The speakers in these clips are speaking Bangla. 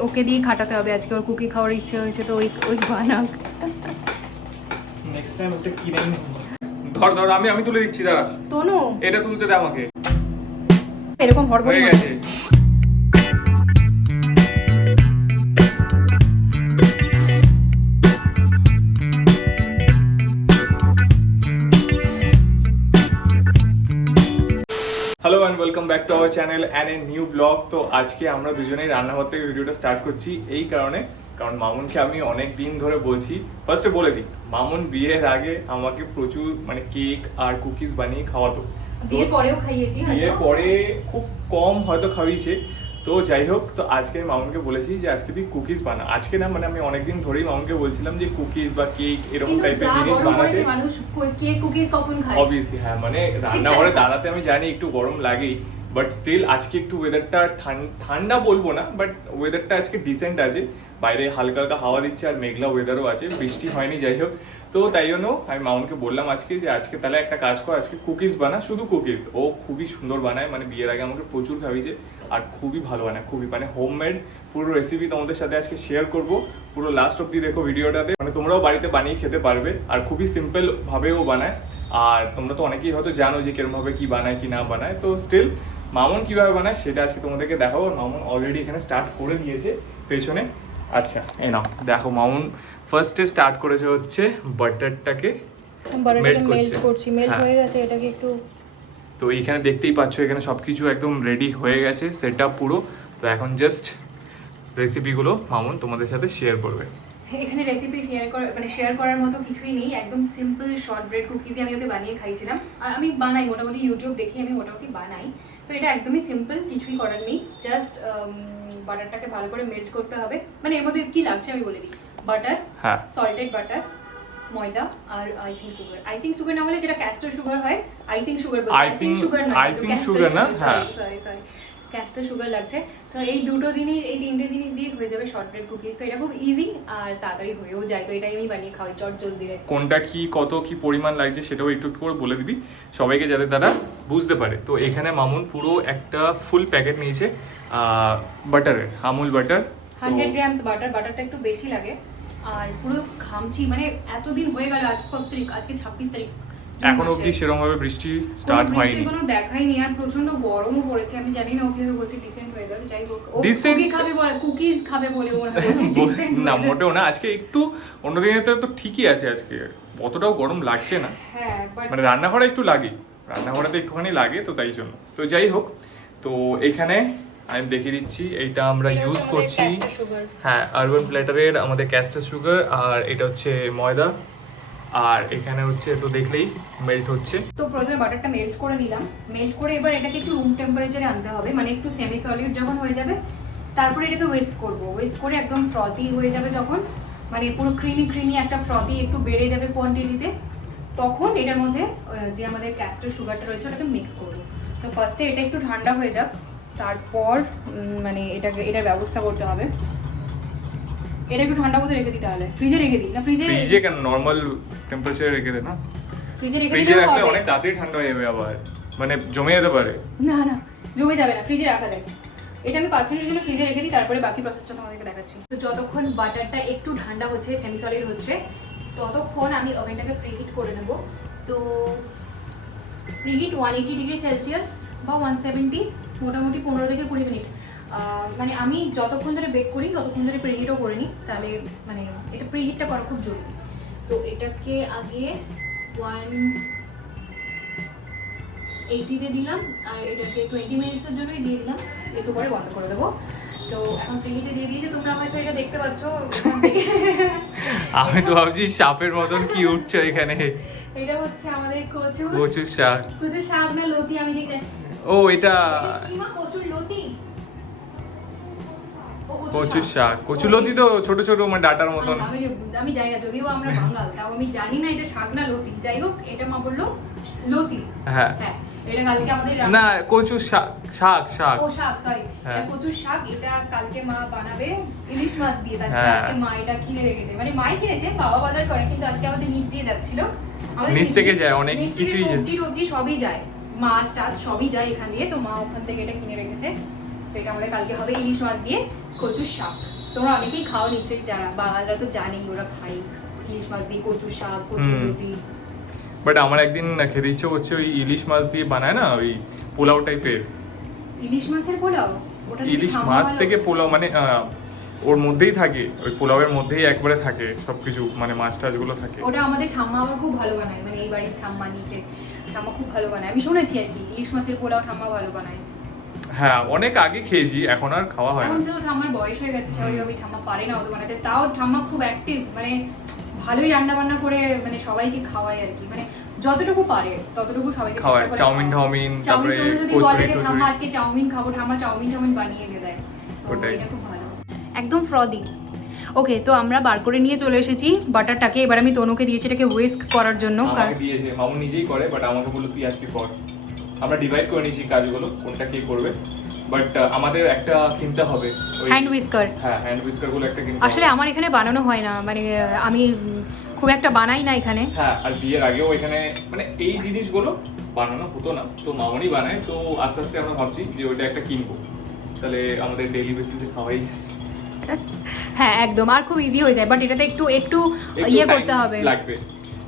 ওকে দিয়ে খাটাতে হবে। আজকে ওর কুকি খাওয়ার ইচ্ছে হয়েছে তো ওই ওই বানাক। নেক্সট টাইম ওটা কি নেব। ধর ধর আমি আমি তুলে দিচ্ছি দাঁড়া। তনু। এটা তুলতে দে আমাকে। এরকম হড়বড় হয়ে মানে- গেছে। Welcome back to our channel and a new blog তো আজকে আমরা দুজনেই রান্নাঘর থেকে ভিডিওটা স্টার্ট করছি। এই কারণে কারণ মামুনকে আমি অনেক দিন ধরে বলছি ফার্স্টে বলে দিই মামুন বিয়ের আগে আমাকে প্রচুর মানে কেক আর কুকিজ বানিয়ে খাওয়াতো। বিয়ের পরেও খাইয়েছি বিয়ের পরে খুব কম হয়তো খাওয়িয়েছে তো যাই হোক তো আজকে আমি মামুনকে বলেছি যে আজকে তুই কুকিজ বানা। আজকে না মানে আমি অনেকদিন ধরেই মামুনকে বলছিলাম যে কুকিজ বা কেক এরকম টাইপের জিনিস বানাতে। কেক কুকিজ কখন খায়? অবভিয়াসলি হ্যাঁ মানে রান্নাঘরে দাঁড়াতে আমি জানি একটু গরম লাগেই বাট স্টিল আজকে একটু ওয়েদারটা ঠান্ডা বলব না বাট ওয়েদারটা আজকে ডিসেন্ট আছে। বাইরে হালকা হালকা হাওয়া দিচ্ছে আর মেঘলা ওয়েদারও আছে বৃষ্টি হয়নি যাই হোক। তো তাই জন্য আমি মাউনকে বললাম আজকে যে, আজকে তাহলে একটা কাজ কর, আজকে কুকিজ বানা, শুধু কুকিজ ও খুবই সুন্দর বানায় মানে বিয়ের আগে আমাকে প্রচুর খাওয়িয়েছে আর খুবই ভালো বানায়, খুবই মানে হোমমেড পুরো রেসিপি তোমাদের সাথে আজকে শেয়ার করব। পুরো লাস্ট অব্দি দেখো ভিডিওটাতে। মানে তোমরাও বাড়িতে বানিয়ে খেতে পারবে, আর খুবই সিম্পল ভাবেও বানায়। আর তোমরা তো অনেকেই হয়তো জানো যে, কিরম ভাবে কি বানায়, কি না বানায়। তো স্টিল মামুন কীভাবে বানায়, সেটা আজকে তোমাদেরকে দেখাবো। মামুন অলরেডি এখানে স্টার্ট করে দিয়েছে, পেছনে। আচ্ছা এই নাও, দেখো মামুন ফার্স্টে স্টার্ট করেছে হচ্ছে বাটারটাকে মেল্ট করছি। মেল্ট হ্যাঁ। হয়ে গেছে এটাকে একটু তো এইখানে দেখতেই পাচ্ছ এখানে সবকিছু একদম রেডি হয়ে গেছে সেট পুরো। তো এখন জাস্ট রেসিপিগুলো মামুন তোমাদের সাথে শেয়ার করবে। এখানে রেসিপি শেয়ার করা মানে শেয়ার করার মতো কিছুই নেই একদম সিম্পল শর্ট ব্রেড কুকিজই আমি ওকে বানিয়ে খাইছিলাম। আর আমি বানাই মোটামুটি ইউটিউব দেখে আমি মোটামুটি বানাই। তো এটা একদমই সিম্পল কিছুই করার নেই জাস্ট বাটারটাকে ভালো করে মেল্ট করতে হবে। মানে এর মধ্যে কি লাগছে আমি বলে দিই। বাটার হ্যাঁ। সল্টেড বাটার ময়দা আর আইসিং সুগার আইসিং সুগার না হলে যেটা ক্যাস্টার সুগার হয় আইসিং সুগার Icing- সুগার না icing sugar না? হ্যাঁ। ক্যাস্টার সুগার লাগছে। তো এই দুটো জিনিস এই তিনটে জিনিস দিয়ে হয়ে যাবে শর্ট ব্রেড কুকিজ তো এটা খুব ইজি আর তাড়াতাড়ি হয়েও যায়। তো এটাই আমি বানিয়ে খাওয়াই চট জলদি কোনটা কি কত কি পরিমাণ লাগছে সেটাও একটু একটু করে বলে দিবি। সবাইকে যাতে তারা বুঝতে পারে। তো এখানে মামুন পুরো একটা ফুল প্যাকেট নিয়েছে বাটারের Amul butter hundred grams butter বাটারটা একটু বেশি লাগে। আর পুরো খামচি মানে এতদিন হয়ে গেল আজ কত তারিখ? আজকে ছাব্বিশ তারিখ। এখন। অবধি সেরকম ভাবে বৃষ্টি স্টার্ট হয়নি। কোনো দেখাই নেই আর প্রচণ্ড গরমও পড়েছে। আমি জানি না ও কীভাবে বলছে ডিসেন্ট ওয়েদার যাই হোক। কুকি খাবে বলে কুকিজ খাবে বলে ওরা না মোটেও না আজকে একটু অন্য দিনে তো ঠিকই আছে আজকে। অতটাও গরম লাগছে না। হ্যাঁ মানে রান্নাঘরে একটু লাগে। রান্নাঘরে তো একটুখানি লাগে তো তাই জন্য। তো যাই হোক তো এখানে আমি দেখিয়ে দিচ্ছি এইটা আমরা ইউজ করছি। হ্যাঁ আরবান প্ল্যাটারের আমাদের ক্যাস্টার সুগার আর এটা হচ্ছে ময়দা। আর এখানে হচ্ছে তো দেখলেই মেল্ট হচ্ছে। তো প্রথমে বাটারটা মেল্ট করে নিলাম। মেল্ট করে এবার এটাকে একটু রুম টেম্পারেচারে আনতে হবে। মানে একটু সেমি সলিড যখন হয়ে যাবে তারপরে এটাকে ওয়েস্ট করব। ওয়েস্ট করে একদম ফ্রথি হয়ে যাবে যখন। মানে পুরো ক্রিমি ক্রিমি একটা ফ্রথি একটু বেড়ে যাবে কোয়ান্টিটিতে তখন এটার মধ্যে যে আমাদের ক্যাস্টার সুগারটা রয়েছে ওটাকে মিক্স করব। তো ফার্স্টে এটা একটু ঠান্ডা হয়ে যাক। তারপর মানে এটাকে এটার ব্যবস্থা করতে হবে। এটা একটু ঠান্ডা মতো রেখে দিতে হবে ফ্রিজে রেখে দিই না ফ্রিজে ফ্রিজে কেন? নর্মাল টেম্পারেচারে রেখে দে না? ফ্রিজে রেখে ফ্রিজে রাখলে অনেক তাড়াতাড়ি ঠান্ডা হয়ে যাবে আবার। মানে জমে যেতে পারে। না না জমে যাবে না ফ্রিজে রাখা যায়। এটা আমি পাঁচ মিনিটের জন্য ফ্রিজে রেখে দিই তারপরে বাকি প্রসেসটা তোমাদেরকে দেখাচ্ছি। তো যতক্ষণ বাটারটা একটু ঠান্ডা হচ্ছে সেমি সলিড হচ্ছে ততক্ষণ আমি ওভেনটাকে প্রিহিট করে নেব। তো preheat one eighty degree Celsius বা ওয়ান সেভেন্টি মোটামুটি পনেরো থেকে কুড়ি মিনিট। মানে আমি যতক্ষণ ধরে বেক করি ততক্ষণ ধরে প্রিহিটও করে নিই তাহলে মানে এটা প্রিহিটটা করা খুব জরুরি। তো এটাকে আগে ওয়ান এইটিতে দিলাম আর এটাকে টোয়েন্টি মিনিটসের জন্যই দিয়ে দিলাম। একটু পরে বন্ধ করে দেবো। তো এখন প্রিহিটে দিয়ে দিয়েছে। তোমরা হয়তো এটা দেখতে পাচ্ছ। আমি তো ভাবছি সাপের মতন কি উঠছে এখানে। এটা হচ্ছে আমাদের কচুর প্রচুর শাক। কচুর শাক না লতি আমি জানি- ও এটা কচুর লতি। শাক। কচুলতি তো ছোট ছোট মানে ডাটার মতন। আমি জানি না যদিও আমরা বাঙাল তাও আমি জানি না এটা শাক না লতি। যাই হোক এটা মা বলল লতি। হ্যাঁ। হ্যাঁ এটা কালকে আমাদের না কচুর শাক শাক শাক। ও শাক সরি হ্যাঁ। এটা কচুর শাক এটা কালকে মা বানাবে ইলিশ মাছ দিয়ে তার হ্যাঁ। আজকে মা এটা কিনে রেখেছে। মানে মাই কিনেছে বাবা বাজার করে কিন্তু আজকে আমাদের নিচ দিয়ে যাচ্ছিল। নিচ থেকে যায়, অনেক কিছুই যায়। সবজি সবই যায়। মাছ টাছ সবই যায় এখান দিয়ে। তো মা ওখান থেকে এটা কিনে রেখেছে। তো এটা আমাদের কালকে হবে ইলিশ মাছ দিয়ে কচুর শাক। তোমরা অনেকেই খাও নিশ্চয়ই যারা বাঙালরা তো জানেই ওরা খাই ইলিশ মাছ দিয়ে কচু শাক কচু হুম। লতি বাট আমার একদিন খেতে ইচ্ছে ওই ইলিশ মাছ দিয়ে বানায় না ওই পোলাও টাইপের। ইলিশ মাছের পোলাও? ইলিশ মাছ থেকে পোলাও মানে ওর মধ্যেই থাকে ওই পোলাওয়ের মধ্যেই একবারে থাকে সবকিছু মানে মাছ টাছগুলো থাকে। ওটা আমাদের ঠাম্মা আবার খুব ভালো বানায় মানে এই বাড়ির ঠাম্মা নিচে। ঠাম্মা খুব ভালো বানায়। আমি শুনেছি আর কি ইলিশ মাছের পোলাও ঠাম্মা ভালো বানায়। হ্যাঁ অনেক আগে খেয়েছি এখন আর খাওয়া হয় না। এখন তো ঠাম্মার বয়স হয়ে গেছে স্বাভাবিকভাবেই ঠাম্মা পারে না অত বানাতে। তাও ঠাম্মা খুব অ্যাক্টিভ মানে ভালোই রান্না বান্না করে মানে সবাইকে খাওয়ায় আর কি। মানে যতটুকু পারে ততটুকু সবাইকে খাওয়ায়। চাউমিন। টাউমিন তারপরে কচুরি বলে ঠাম্মা টচুরি। আজকে চাউমিন খাব ঠাম্মা চাউমিন টাউমিন বানিয়ে দিয়ে দেয়। ওটাই। এটা খুব ভালো। একদম ফ্রদি ওকে তো আমরা বার করে নিয়ে চলে এসেছি বাটারটাকে। এবার আমি তনুকে দিয়েছি এটাকে ওয়েস্ক করার জন্য। আমাকে দিয়েছে মামু নিজেই করে বাট আমাকে বলল তুই আজকে কর। আমরা ডিভাইড করে নিয়েছি কাজগুলো কোনটা কে করবে। বাট আমাদের একটা কিনতে হবে। হ্যান্ড উইস্কার হ্যাঁ হ্যান্ড হুইস্কারগুলো একটা কিনতে আসলে আমার এখানে বানানো হয় না মানে আমি খুব একটা বানাই না এখানে। হ্যাঁ আর বিয়ের আগেও এখানে মানে এই জিনিসগুলো বানানো হতো না। তো মামনি বানায় তো আস্তে আস্তে আমরা ভাবছি যে ওইটা একটা কিনবো। তাহলে আমাদের ডেইলি বেসিসে খাওয়াই যায়। হ্যাঁ একদম। আর খুব ইজি হয়ে যায় বাট এটাতে একটু একটু ইয়ে করতে হবে। লাগবে।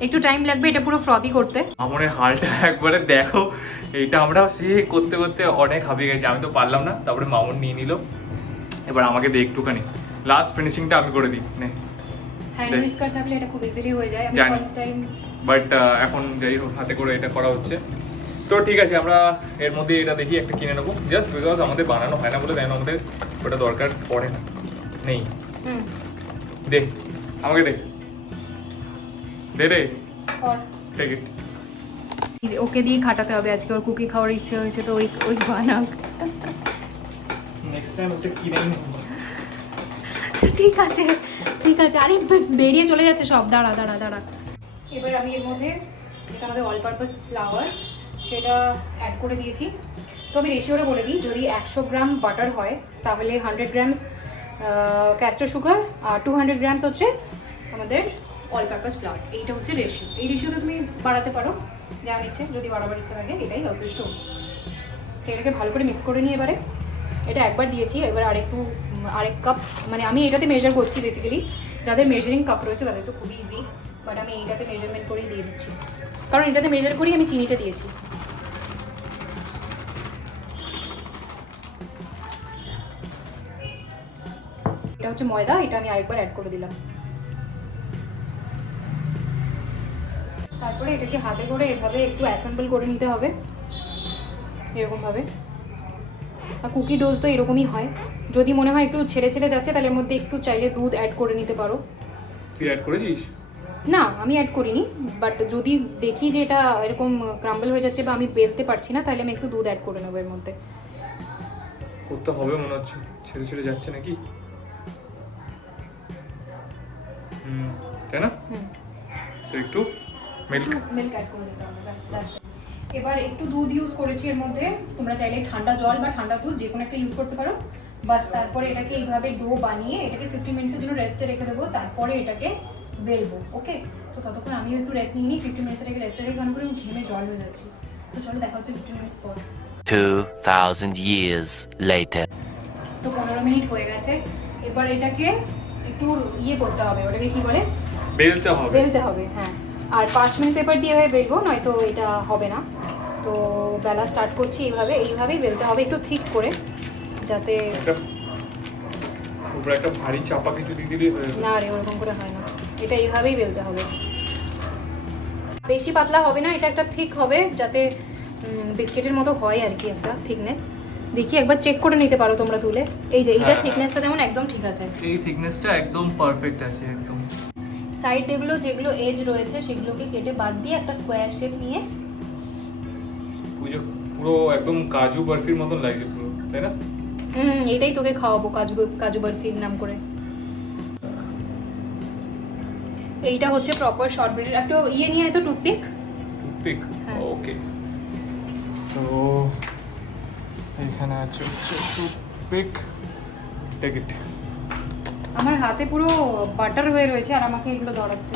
একটু টাইম লাগবে এটা পুরো ফ্রদি করতে। আমনের হালটা একবারে দেখো এইটা আমরা সে করতে করতে অনেক হাবিয়ে গেছি। আমি তো পারলাম না তারপরে মামুন নিয়ে নিল। এবার আমাকে দে একটুখানি। লাস্ট ফিনিশিংটা আমি করে দিই নে। হ্যান্ড দেখ। উইস্কার থাকলে এটা খুব ইজিলি হয়ে যায়। আমি ফার্স্ট টাইম বাট এখন যাই হোক হাতে করে এটা করা হচ্ছে। তো ঠিক আছে আমরা এর মধ্যে এটা দেখি একটা কিনে নেব। জাস্ট বিকজ আমাদের বানানো হয় না বলে তাই না আমাদের ওটা দরকার পড়ে না। নেই। দে আমাকে দে। দে টেক ইট ওকে দিয়ে খাটাতে হবে আজকে ওর কুকি খাওয়ার ইচ্ছে হয়েছে তো ওই ওই বানাক। নেক্সট টাইম ঠিক আছে ঠিক আছে। আরে বেরিয়ে চলে যাচ্ছে সব। দাঁড়া দাঁড়া দাঁড়া। এবার আমি এর মধ্যে যেটা আমাদের অল পারপাস ফ্লাওয়ার সেটা অ্যাড করে দিয়েছি। তো আমি রেশিওটা বলে দিই যদি একশো গ্রাম বাটার হয় তাহলে হান্ড্রেড গ্রামস ক্যাস্টার সুগার আর টু হান্ড্রেড গ্রামস হচ্ছে আমাদের অল পারপাস ফ্লাওয়ার এইটা হচ্ছে রেশিও এই রেশিওতে তুমি বাড়াতে পারো। যেমন ইচ্ছে যদি বাড়াবার ইচ্ছা থাকে, এটাই যথেষ্ট। তো এটাকে ভালো করে মিক্স করে নিয়ে এবারে এটা একবার দিয়েছি। এবার আরেকটু আরেক কাপ মানে আমি এটাতে মেজার করছি বেসিক্যালি যাদের মেজারিং কাপ রয়েছে, তাদের তো খুবই ইজি বাট আমি এইটাতে মেজারমেন্ট করেই দিয়ে দিচ্ছি। কারণ এটাতে মেজার করেই আমি চিনিটা দিয়েছি। হচ্ছে ময়দা এটা আমি আরেকবার অ্যাড করে দিলাম। তারপরে এটাকে হাতে করে এভাবে একটু অ্যাসেম্বল করে নিতে হবে এরকমভাবে আর কুকি ডোজ তো এরকমই হয়। যদি মনে হয় একটু ছেড়ে ছেড়ে যাচ্ছে তাহলে এর মধ্যে একটু চাইলে দুধ অ্যাড করে নিতে পারো। তুই অ্যাড করেছিস? না আমি অ্যাড করিনি বাট যদি দেখি যে এটা এরকম ক্রাম্বল হয়ে যাচ্ছে বা আমি বেলতে পারছি না তাহলে আমি একটু দুধ অ্যাড করে নেব এর মধ্যে। করতে হবে মনে হচ্ছে। ছেড়ে ছেড়ে যাচ্ছে নাকি? তাই না? তো একটু মিল্ক মিল্ক অ্যাড করে হবে এবার একটু দুধ ইউজ করেছি এর মধ্যে। তোমরা চাইলে ঠান্ডা জল বা ঠান্ডা দুধ যে কোনো একটা ইউজ করতে পারো। বাস তারপরে এটাকে এইভাবে ডো বানিয়ে এটাকে ফিফটি মিনিটসের জন্য রেস্টে রেখে দেবো। তারপরে এটাকে বেলবো ওকে তো ততক্ষণ আমিও একটু রেস্ট নিয়ে নিই। ফিফটি মিনিটস এটাকে রেস্টে রেখে কারণ করে আমি ঘেমে জল হয়ে যাচ্ছি। তো চলো দেখা হচ্ছে ফিফটি মিনিটস পর। 2,000 years later. তো পনেরো মিনিট হয়ে গেছে। এবার এটাকে একটু ইয়ে করতে হবে ওটাকে কি বলে? বেলতে হবে। বেলতে হবে হ্যাঁ। আর পাঁচ মিনিট পেপার দিয়ে হয়ে বেলবো নয়তো এটা হবে না। তো বেলা স্টার্ট করছি এইভাবে এইভাবেই বেলতে হবে একটু ঠিক করে যাতে উপরে একটা ভারী চাপা কিছু দিয়ে যাবে। না রে ওরকম করে হয় না। এটা এইভাবেই বেলতে হবে। বেশি পাতলা হবে না এটা একটা ঠিক হবে যাতে বিস্কিটের মতো হয় আর কি একটা থিকনেস দেখি একবার চেক করে নিতে পারো তোমরা তুলে। এই যে এইটার হ্যাঁ, থিকনেসটা যেমন একদম ঠিক আছে। এই থিকনেসটা একদম পারফেক্ট আছে একদম। সাইড এগুলো যেগুলো এজ রয়েছে সেগুলোকে কেটে বাদ দিয়ে একটা স্কোয়ার শেপ নিয়ে পুজো পুরো একদম কাজু বরফির মতন লাগছে পুরো তাই না? হুম এটাই তোকে খাওয়াবো কাজু কাজু বরফির নাম করে। এইটা হচ্ছে প্রপার শর্ট ব্রেডের একটা ইয়ে নিয়ে তো টুথপিক টুথপিক হ্যাঁ। ওকে সো এখানে আছে হচ্ছে টুথপিক। টেক ইট আমার হাতে পুরো বাটার হয়ে রয়েছে আর আমাকে এগুলো ধরাচ্ছে।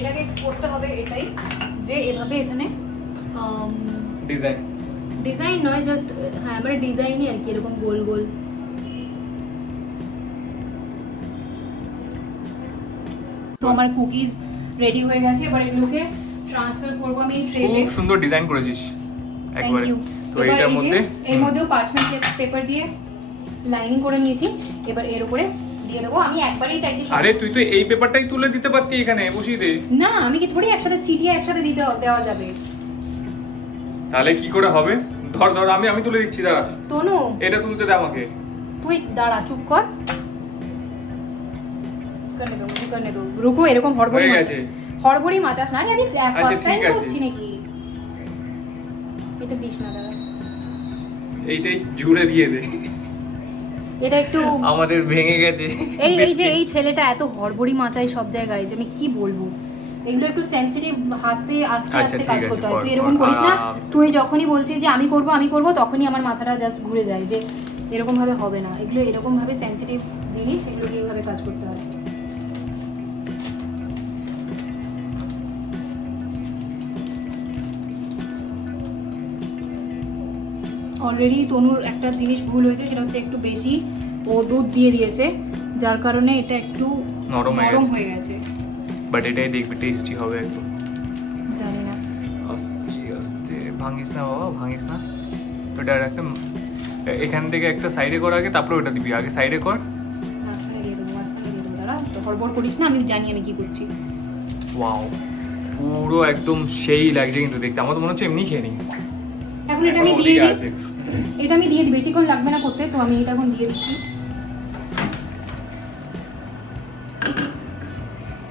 এটাকে করতে হবে এটাই যে এভাবে এখানে ডিজাইন ডিজাইন নয় জাস্ট হ্যাঁ মানে ডিজাইনই আর কি এরকম গোল গোল। তো আমার কুকিজ রেডি হয়ে গেছে। এবার এগুলোকে ট্রান্সফার করব আমি ট্রেতে খুব সুন্দর ডিজাইন করেছিস। থ্যাংক একবারে। ইউ তো এইটার মধ্যে? এর মধ্যেও পার্চমেন্ট পেপার দিয়ে লাইনিং করে নিয়েছি। এবার এর উপরে দিয়ে দেবো। আমি একবারেই চাইছি আরে তুই তো এই পেপারটাই তুলে দিতে পারতি এখানে বসিয়ে দে। না আমি কি থোড়ি একসাথে চিটিয়ে একসাথে দিতে দেওয়া যাবে? তাহলে কি করে হবে? ধর ধর আমি আমি তুলে দিচ্ছি দাঁড়া। তনু। এটা তুলতে দে আমাকে। তুই দাঁড়া চুপ কর। করনে দো মুঝে করনে দো রুকো এরকম হড়বড়ি হয়ে মা- গেছে। হড়বড়ি মাচাস না। আমি আচ্ছা, ফার্স্ট টাইম ঠিক আছে। করছি নাকি? এটা দিস না দাদা। এইটাই জুড়ে দিয়ে দে। এটা একটু আমাদের ভেঙে গেছে। এই এই যে এই ছেলেটা এত হড়বড়ি মাচায় সব জায়গায় যে আমি কি বলব? এগুলো একটু সেনসিটিভ হাতে আস্তে আচ্ছা, আস্তে কাজ করতে হয়। তুই এরকম করিস না তুই যখনই বলছিস যে আমি করব আমি করব তখনই আমার মাথাটা জাস্ট ঘুরে যায় যে এরকম ভাবে হবে না। এগুলো এরকম ভাবে সেনসিটিভ জিনিস এগুলো এইভাবে কাজ করতে হয়। অলরেডি তনুর একটা জিনিস ভুল হয়েছে সেটা হচ্ছে একটু বেশি ও দুধ দিয়ে দিয়েছে যার কারণে এটা একটু নরম হয়ে গেছে। বাট এটাই দেখবি টেস্টি হবে একদম। জানি না। আস্তে আস্তে। ভাঙিস না বাবা ভাঙিস না। ওটা আর একটা এখান থেকে একটা সাইডে কর আগে তারপরে ওটা দিবি। আগে সাইডে কর। হড়বড় করিস না আমি জানি আমি কি করছি। ওয়াও পুরো একদম সেই লাগছে কিন্তু দেখতে। আমার তো মনে হচ্ছে এমনি খেয়ে নিই এখন এটা আমি দিয়ে দিই। এটা আমি দিয়ে বেশিক্ষণ লাগবে না করতে তো আমি এটা এখন দিয়ে দিচ্ছি।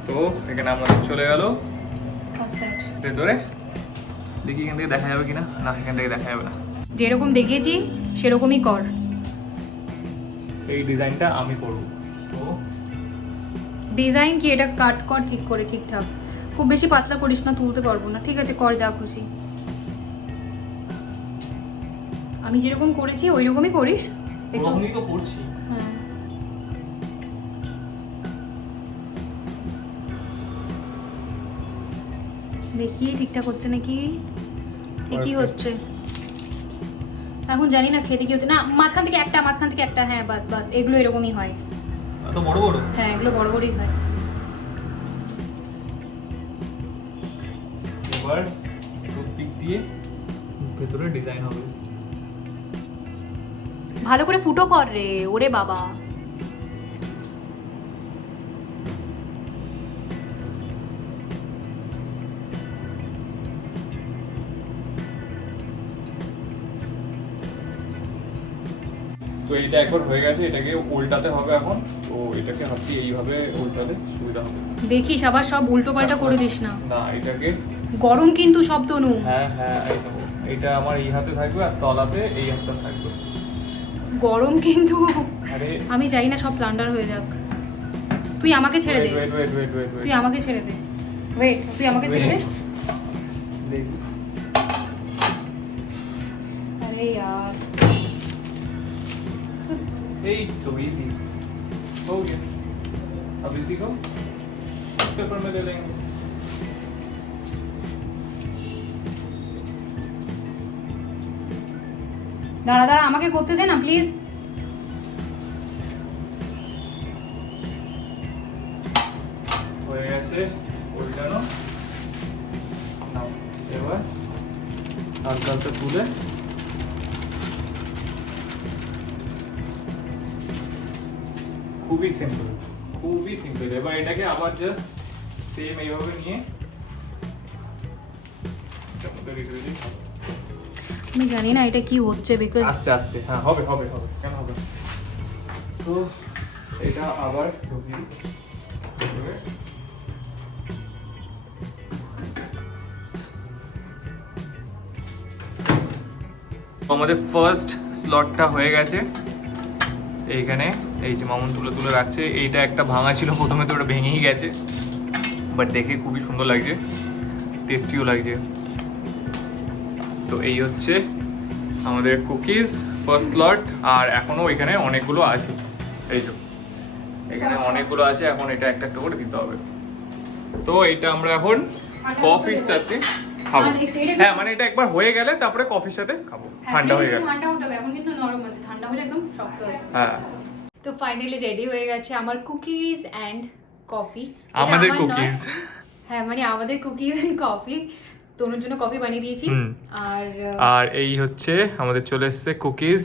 তো এখানে আমাদের চলে গেল। ভেতরে। দেখি এখান থেকে দেখা যাবে কিনা? না এখান থেকে দেখা যাবে না। যেরকম দেখিয়েছি সেরকমই কর। এই ডিজাইনটা আমি করব। তো ডিজাইন কি এটা কাট কর ঠিক করে ঠিকঠাক। খুব বেশি পাতলা করিস না তুলতে পারব না। ঠিক আছে কর যা খুশি। আমি যেরকম করেছি ওই রকমই করিস ওরকমই তো করছি। হ্যাঁ। দেখি ঠিকঠাক হচ্ছে নাকি? ঠিকই হচ্ছে। এখন জানি না খেতে কি হচ্ছে। না মাঝখান থেকে একটা মাঝখান থেকে একটা হ্যাঁ বাস বাস এগুলো এরকমই হয়। এত বড় বড়? হ্যাঁ এগুলো বড় বড়ই হয়। এবার টুথপিক দিয়ে ভেতরে ডিজাইন হবে। ভালো করে ফুটো কর রে ওরে বাবা। তো এটা একবার হয়ে গেছে এটাকে উল্টাতে হবে এখন। তো এটাকে ভাবছি এইভাবে উল্টাতে সুবিধা হবে। দেখিস আবার সব উল্টো পাল্টা করে দিস না। না এটাকে গরম কিন্তু সব তনু। হ্যাঁ হ্যাঁ এটা আমার এই হাতে থাকবে আর তলাতে এই হাতটা থাকবে। গরম কিন্তু আরে আমি চাই না সব প্লান্ডার হয়ে যাক তুই আমাকে ছেড়ে they wait wait wait wait তুই আমাকে ছেড়ে দে ওয়েট তুই আমাকে ছেড়ে দে দেখি আরে यार এই তো इजी हो गया अब इसी को पेपर में ले लेंगे দাঁড়া দাঁড়া, আমাকে করতে দে না প্লিজ হয়ে গেছে, উল্টানো। নাও, এবার হালকা হালকা তুলে। খুবই সিম্পল খুবই সিম্পল এবার এটাকে আবার জাস্ট সেম এইভাবে নিয়ে রেখে হবে। আমি জানি না এটা কি হচ্ছে বিকজ আস্তে আস্তে হ্যাঁ হবে হবে হবে, কেন হবে তো এটা আবার আমাদের ফার্স্ট স্লটটা হয়ে গেছে। এইখানে, এই যে মামুন তুলে তুলে রাখছে। এইটা একটা ভাঙা ছিল, প্রথমে তো ওটা ভেঙেই গেছে। বাট দেখে খুবই সুন্দর লাগছে। টেস্টিও লাগছে। তো এই হচ্ছে আমাদের কুকিজ ফার্স্ট লট আর এখনও এখানে অনেকগুলো আছে। এই যে এখানে অনেকগুলো আছে এখন এটা একটা একটা করে দিতে হবে। তো এটা আমরা এখন কফির সাথে খাব। হ্যাঁ মানে এটা একবার হয়ে গেলে তারপরে কফির সাথে খাব। ঠান্ডা হয়ে গেলে। ঠান্ডা হতে হবে এখন কিন্তু নরম আছে ঠান্ডা হলে একদম শক্ত আছে হ্যাঁ। তো ফাইনালি রেডি হয়ে গেছে আমার কুকিজ অ্যান্ড কফি আমাদের কুকিজ হ্যাঁ মানে আমাদের কুকিজ এন্ড কফি তোর জন্য কফি বানিয়ে দিয়েছি। আর আর এই হচ্ছে আমাদের চলে এসেছে কুকিজ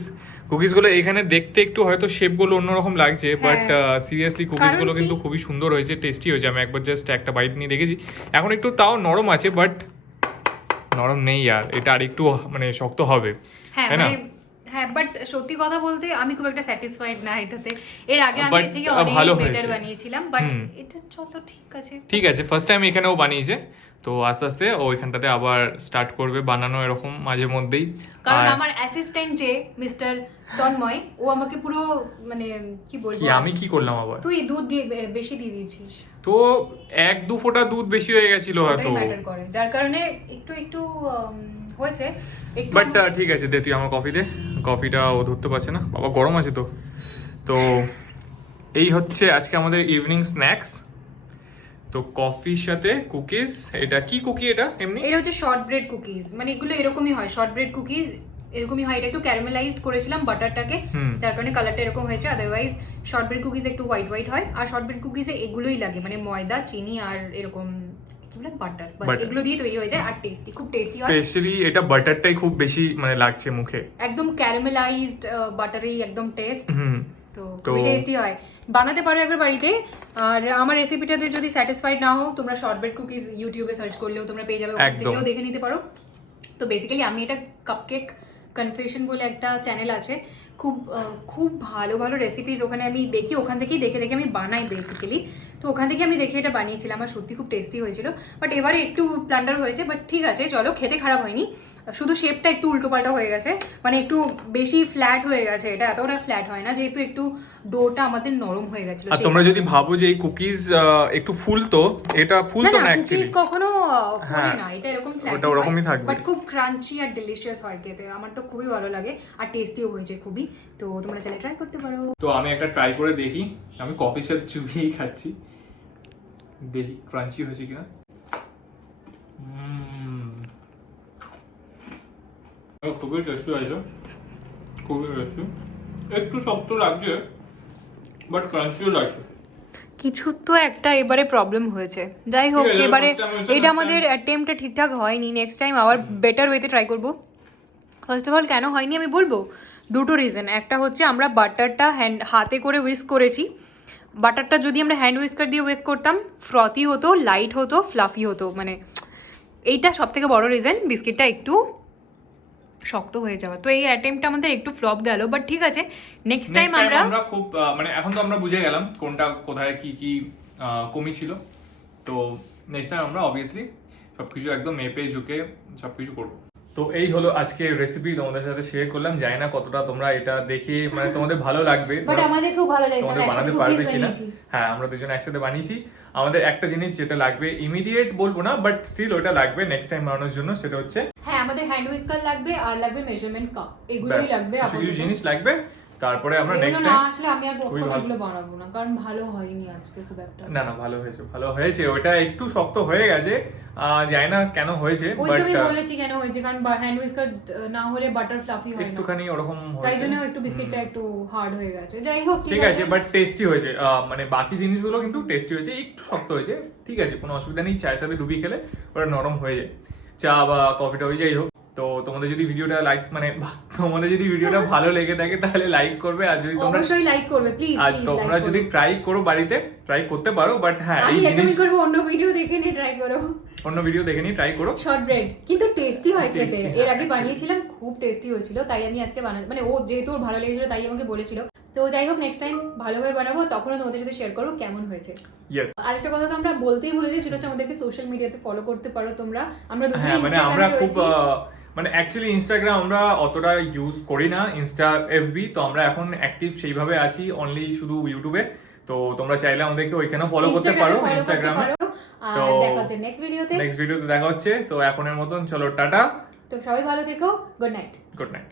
কুকিজগুলো এখানে দেখতে একটু হয়তো শেপগুলো অন্যরকম লাগছে বাট সিরিয়াসলি কুকিজগুলো কিন্তু খুবই সুন্দর হয়েছে টেস্টি হয়েছে। আমি একবার জাস্ট একটা বাইট নিয়ে দেখেছি। এখন একটু তাও নরম আছে বাট নরম নেই আর এটা আর একটু মানে শক্ত হবে। হ্যাঁ তাই না? হ্যাঁ বাট সত্যি কথা বলতে আমি খুব একটা স্যাটিসফাইড না এটাতে। এর আগে আমি এর থেকে অনেক বেটার বানিয়েছিলাম বাট এটা চলো ঠিক আছে। ঠিক আছে ফার্স্ট টাইম এখানেও বানিয়েছে তো আস্তে আস্তে ও এখানটাতে আবার স্টার্ট করবে বানানো এরকম মাঝে মধ্যেই। কারণ আমার অ্যাসিস্ট্যান্ট যে মিস্টার তন্ময় ও আমাকে পুরো মানে কি বলব? আমি কি করলাম আবার? তুই দুধ দিয়ে বেশি দিয়ে দিয়েছিস। তো এক দু ফোঁটা দুধ বেশি হয়ে গেছিল হয়তো। যার কারণে একটু একটু হয়েছে বাট ঠিক আছে দে তুই আমার কফি দে। কফিটা ও ধরতে পারছে না। বাবা গরম আছে তো। তো এই হচ্ছে আজকে আমাদের ইভিনিং স্ন্যাক্স তো কফির সাথে কুকিজ এটা কি কুকি এটা এমনি? এটা হচ্ছে শর্ট ব্রেড কুকিজ মানে এগুলো এরকমই হয় শর্ট ব্রেড কুকিজ এরকমই হয়। এটা একটু ক্যারামেলাইজড করেছিলাম বাটারটাকে। যার কারণে কালারটা এরকম হয়েছে। আদারওয়াইজ শর্ট ব্রেড কুকিজ একটু হোয়াইট হোয়াইট হয়। আর শর্ট ব্রেড কুকিজে এগুলোই লাগে। মানে ময়দা চিনি আর এরকম বাটার এগুলো দিয়ে তৈরি হয়ে যায় আর টেস্টি খুব টেস্টি হয়। স্পেশালি এটা বাটারটাই খুব বেশি মানে লাগছে মুখে। একদম ক্যারামেলাইজড বাটারি একদম টেস্ট তো খুবই টেস্টি হয়। বানাতে পারো একবার বাড়িতে। আর আমার রেসিপিটাতে যদি স্যাটিসফাইড না হও তোমরা শর্ট ব্রেড কুকিজ ইউটিউবে সার্চ করলেও তোমরা পেয়ে যাবে। ওখান দেখে নিতে পারো। তো বেসিক্যালি আমি এটা কাপকেক কনফেশন বলে একটা চ্যানেল আছে। খুব খুব ভালো ভালো রেসিপিস ওখানে আমি দেখি, ওখান থেকেই দেখে দেখে আমি বানাই বেসিক্যালি তো ওখান থেকে আমি দেখে এটা বানিয়েছিলাম, আর সত্যি খুব টেস্টি হয়েছিল। বাট এবারে একটু প্ল্যান্ডার হয়েছে বাট ঠিক আছে, চলো খেতে খারাপ হয়নি। শুধু শেপটা একটু উল্টোপাল্টা হয়ে গেছে। মানে একটু বেশি ফ্ল্যাট হয়ে গেছে এটা এতটা ফ্ল্যাট হয় না যেহেতু একটু ডোটা আমাদের নরম হয়ে গেছিল আর তোমরা যদি ভাবো যে এই কুকিজ একটু ফুলতো এটা ফুলতো না অ্যাকচুয়ালি কখনো ফোলে হ্যাঁ, না এটা এরকম ওটা ওরকমই থাকবে। বাট খুব ক্রাঞ্চি আর ডেলিশিয়াস হয় খেতে আমার তো খুবই ভালো লাগে আর টেস্টিও হয়েছে খুবই। তো তোমরা চাইলে ট্রাই করতে পারো। তো আমি একটা ট্রাই করে দেখি আমি কফির সাথে চুবিয়েই খাচ্ছি। দেখি ক্রাঞ্চি হয়েছে কিনা উম। ও, খুবই টেস্টি হয়েছে খুবই টেস্টি একটু শক্ত লাগছে বাট ক্রাঞ্চিও লাগছে। কিছু তো একটা এবারে প্রবলেম হয়েছে। যাই হোক এবারে এটা আমাদের অ্যাটেম্পটা ঠিকঠাক হয়নি। নেক্সট টাইম আবার বেটার ওয়েতে ট্রাই করব। ফার্স্ট অফ অল কেন হয়নি আমি বলব? দুটো রিজন একটা হচ্ছে আমরা বাটারটা হ্যান্ড হাতে করে উইস্ক করেছি। বাটারটা যদি আমরা হ্যান্ড উইস্কার দিয়ে উইস্ক করতাম ফ্রতি হতো লাইট হতো ফ্লাফি হতো। মানে এইটা সব থেকে বড় রিজন বিস্কিটটা একটু শক্ত হয়ে যাওয়া। তো এই অ্যাটেম্পটা আমাদের একটু ফ্লপ গেল বাট ঠিক আছে নেক্সট টাইম আমরা আমরা খুব মানে এখন তো আমরা বুঝে গেলাম কোনটা কোথায় কি কি কমি ছিল। তো নেক্সট টাইম আমরা অবভিয়াসলি সবকিছু একদম মেপে ঝুঁকে সবকিছু করব। তো এই হলো আজকে রেসিপি তোমাদের সাথে শেয়ার করলাম। জানি না কতটা তোমরা এটা দেখে মানে তোমাদের ভালো লাগবে। তোমাদের বানাতে পারবে কিনা? হ্যাঁ আমরা দুজন একসাথে বানিয়েছি। আমাদের একটা জিনিস যেটা লাগবে ইমিডিয়েট বলব না বাট স্টিল ওটা লাগবে নেক্সট টাইম বানানোর জন্য সেটা হচ্ছে হ্যাঁ আমাদের হ্যান্ড উইস্কার লাগবে আর লাগবে মেজারমেন্ট কাপ এগুলোই লাগবে কিছু জিনিস লাগবে। তারপরে আমরা নেক্সট টাইম আসলে আমি আর কখনো বানাবো না কারণ ভালো হয়নি আজকে খুব একটা। না না ভালো হয়েছে ভালো হয়েছে। ওটা একটু শক্ত হয়ে গেছে। জানি না কেন হয়েছে বাট আমি বলেছি কেন হয়েছে কারণ হ্যান্ড উইস্কার না হলে বাটার ফ্লাফি হয় না। একটুখানি ওরকম তাই হয়েছে। জন্য একটু বিস্কিটটা একটু হার্ড হয়ে গেছে। যাই হোক ঠিক আছে বাট টেস্টি হয়েছে। মানে বাকি জিনিসগুলো কিন্তু টেস্টি হয়েছে একটু শক্ত হয়েছে। ঠিক আছে কোনো অসুবিধা নেই চায়ের সাথে ডুবিয়ে খেলে ওটা নরম হয়ে যায়। চা বা কফিটা হয়ে যাই হোক তো তোমাদের যদি ভিডিওটা লাইক মানে তোমাদের যদি ভিডিওটা ভালো লেগে থাকে তাহলে লাইক করবে আর যদি তোমরা অবশ্যই লাইক করবে প্লিজ আর তোমরা যদি ট্রাই করো বাড়িতে ট্রাই করতে পারো বাট হ্যাঁ আমি এই জিনিস একদমই করব অন্য ভিডিও দেখে নিয়ে ট্রাই করো। অন্য ভিডিও দেখে নিয়ে ট্রাই করো। শর্ট ব্রেড কিন্তু টেস্টি হয় খেতে। এর আগে বানিয়েছিলাম খুব টেস্টি হয়েছিল তাই আমি আজকে বানাই মানে ও যেহেতু ওর ভালো লেগেছিল তাই আমাকে বলেছিল। তো যাই হোক নেক্সট টাইম ভালোভাবে বানাবো তখনও তোমাদের সাথে শেয়ার করব কেমন হয়েছে। আরেকটা কথা তো আমরা বলতেই ভুলেছি সেটা হচ্ছে আমাদেরকে সোশ্যাল মিডিয়াতে ফলো করতে পারো তোমরা। আমরা দুজনে হ্যাঁ মানে আমরা খুব মানে অ্যাকচুয়ালি ইনস্টাগ্রাম আমরা অতটা ইউজ করি না ইনস্টা এফবি তো আমরা এখন অ্যাক্টিভ সেইভাবে আছি অনলি শুধু ইউটিউবে তো তোমরা চাইলে আমাদেরকে ওইখানে ফলো করতে পারো ইনস্টাগ্রামে। তো- ভিডিওতে নেক্সট ভিডিওতে দেখা হচ্ছে তো এখনের মতন চলো টাটা। তো সবাই ভালো থেকো গুড নাইট গুড নাইট